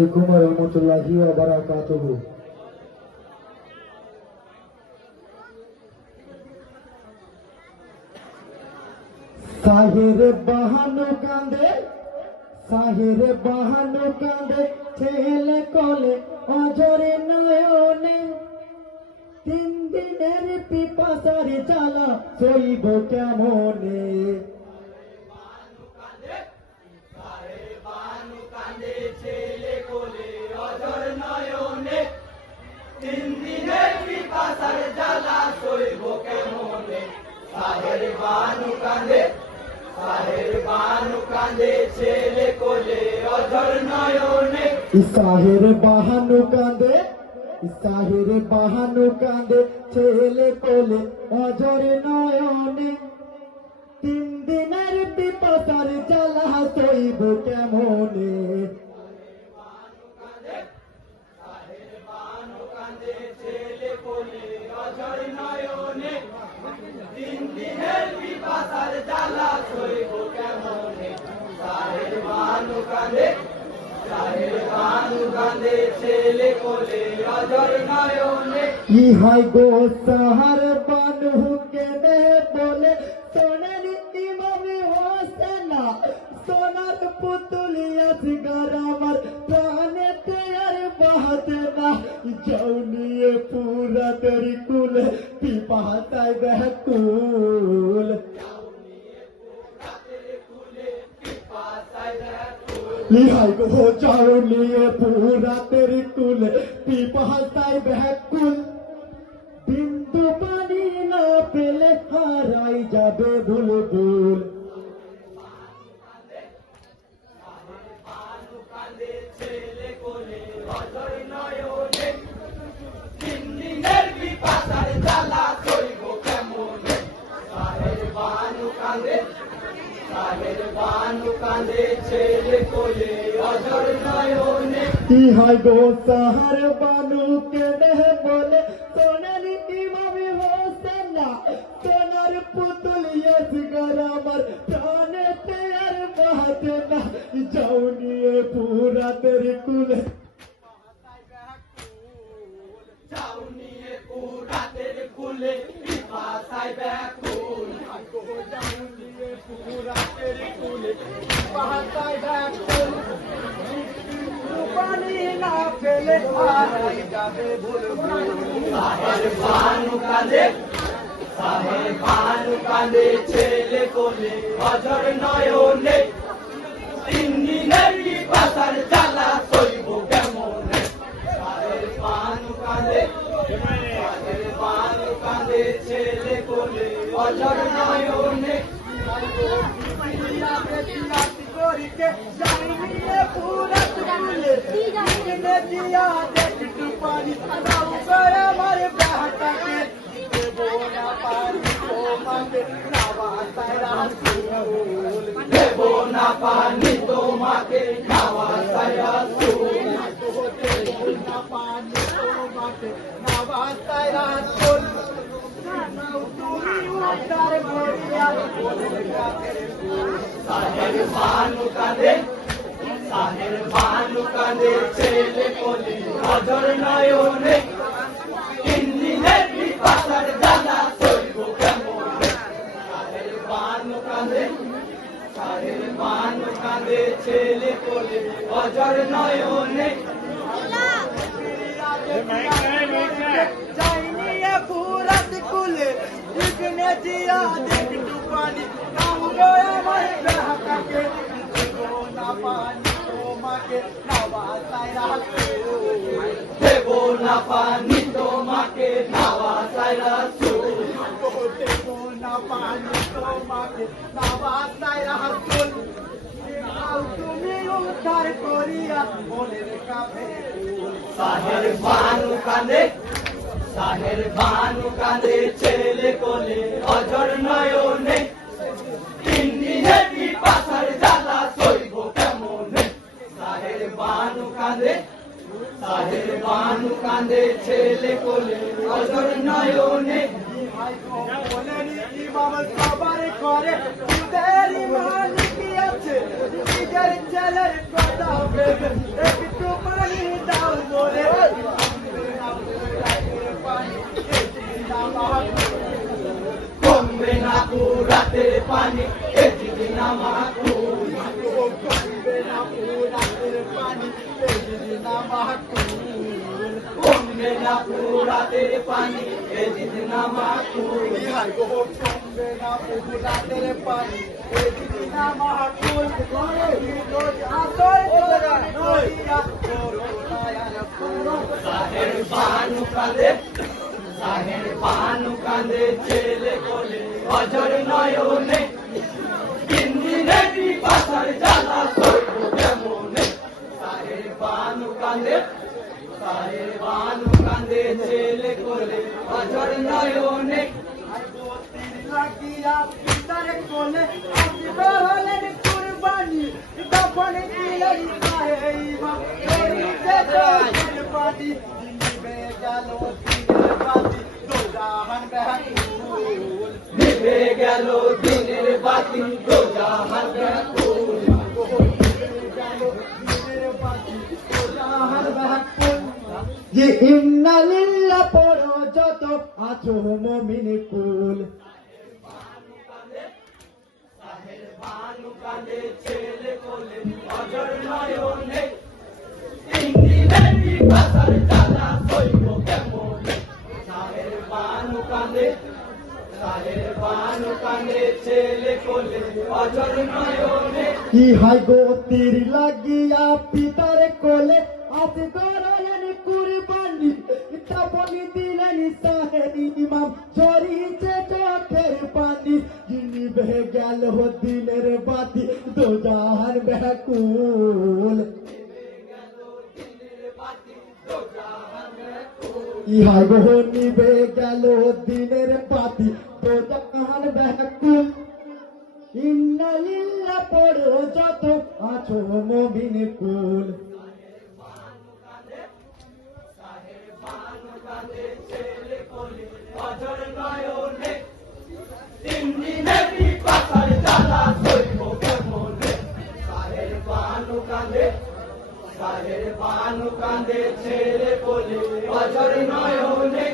আলাইকুম ওয়া রাহমাতুল্লাহি ওয়া বারাকাতুহু। সাহের বাহানো কাঁদে, সাহের বাহানো কাঁদে, ছেলে কোলে অঝরে নয়নে, 3 দিনের পিপাসার জ্বালা সইব কেমনে। ছেলে কোলে অঝর নয়নে, 3 দিনের পিপাসার জ্বালা সইব কেমনে। সাহের বানু কাঁদে, সাহের বানু কাঁদে, ছেলে কোলে অঝর নয়নে। সাহের বাহানো কাঁদে, সাহের বাহানো কাঁদে, ছেলে কোলে অঝরে নয়নে, 3 দিনের পিপাসার জ্বালা সইব কেমনে। সাহের বানু কাঁদে, ছেলে কোলে অঝর নয়নে, 3 দিনের পিপাসার জ্বালা সইব কেমনে। সাহের বানু কাঁদে, সাহের বানু কাঁদে, ছেলে কোলে অঝর নয়নে। কি হয় গো সাহার বানু কেনে বলে, সোনার ইমামে হোসেনা, সোনার পুতুলি আসগার আমার প্রাণেতে আর বাহাতে না। যাও নিয়ে পুরা তেরি কুলে পিপাসায় ব্যাকুল। লিহাই গো যাও নিয়ে পুরা তেরি কুলে পিপাসায় ব্যাকুল। বিন্দু পানি না পেলে হারাই যাবে বুলবুল। ছেলে কোলে অঝর নয়নে, 3 দিনের পিপাসার জ্বালা সইব কেমনে। সাহের বানু কাঁদে, সাহের বানু কাঁদে, ছেলে কোলে অঝর নয়নে। কি হয় গো সাহার বানু কেনে বলে, সোনার ইমামে হোসেনা, সোনার পুতুলি আসগার আমার প্রাণেতে আর বাহাতে না। যাও নিয়ে পুরা তেরি কুলে, যাও নিয়ে পুরাতের কুলে পিপাসায় ব্যাকুল। যাও নিয়ে পুরাতের কুলে পিপাসায় ব্যাকুল। পানি না পেলে হারাই যাবে বুলবুল। সাহের বানু কাঁদে, সাহের বানু কাঁদে, ছেলে কোলে অঝর নয়নে, 3 দিনের পিপাসার জ্বালা সইব কেমনে। সাহের বানু কাঁদে, সাহের বানু কাঁদে, ছেলে কোলে অঝর নয়নে। দেবো না পানি তোমাকে নাওয়াসায় রাসূল। দেবো না পানি তোমাকে নাওয়াসায় রাসূল। তুমি উদ্ধার করিয়া সাহের বানু কাঁদে, সাহের বানু কাঁদে, ছেলে কোলে অঝর নয়নে, 3 দিনের পিপাসার জ্বালা সইব কেমনে। সাহের বানু কাঁদে, সাহের বানু কাঁদে, ছেলে কোলে অঝর নয়নে। যাইনিয়ে পুরাত কুলে, ইবনে জিয়াদ একটু পানি নাও গো আমার ব্যাহকাকে। দেবো না পানি তোমাকে নাওয়াসায় রাসূল। দেবো না পানি তোমাকে নাওয়াসায় রাসূল। দেবো না পানি তোমাকে নাওয়াসায় রাসূল। তুমি উদ্ধার করিয়া মনের কাছে। সাহের বানু কাঁদে, সাহের বানু কাঁদে, ছেলে কোলে অঝর নয়নে, 3 দিনের পিপাসার জ্বালা সইব কেমনে। সাহের বানু কাঁদে, সাহের বানু কাঁদে, ছেলে কোলে অঝর নয়নে। ইমাম সবার করে তোদের ইমান কি আছে, নিজের ছেলের কথা ভেবে একটু না মাহকুল কমবে না পুরাতের পানি এদিন না মাহকুল হাই গো কমবে না পুরাতের পানি এদিন না মাহকুল রোজ আসর নদিয়া করোনায়ার সাহের বানু কাঁদে ছেলে কোলে অজর নয়নে দিনে পাশার জ্বালা সইব কেমনে সাহের বানু কাঁদে ছেলে কোলে অজর নয়নে লাগিয়া পিতার কোলে আসবে হলেন কুরবানি তখন দিলেন সাহেবা করিতে কুরবানি নিবে গেল দিনের বাতি দোজাহান বেহাকুল নিবে গেল দিনের বাতি দোজাহান বেহাকুল যে ইন্নালিল্লাহ পড়ো যত আছো মুমিন কুল সাহের বানু কাঁদে ছেলে কোলে অজর নয়নে ইন্দিরের পাশার জ্বালা সইব কেমনে সাহের বানু কাঁদে ছেলে কোলে অজর নয়নে কি হাই গো তীর লাগিয়া পিতার কোলে আজ করলেন কুরবানি তখন দিলেন সাহেব ইমাম ঝরিছে চোখের পানি নিভে গেল দিনের বাতি দোজাহান ব্যাকুল ইহাই গো নিভে গেল দিনের বাতি দোজাহান ব্যাকুল ইন্নালিল্লাহ পড়ো যত আছো মুমিন কুল অজর নয়নে তিন দিনে পাশার জ্বালা সইব কেমনে সাহের বানু কাঁদে ছেলে কোলে অজর নয়নে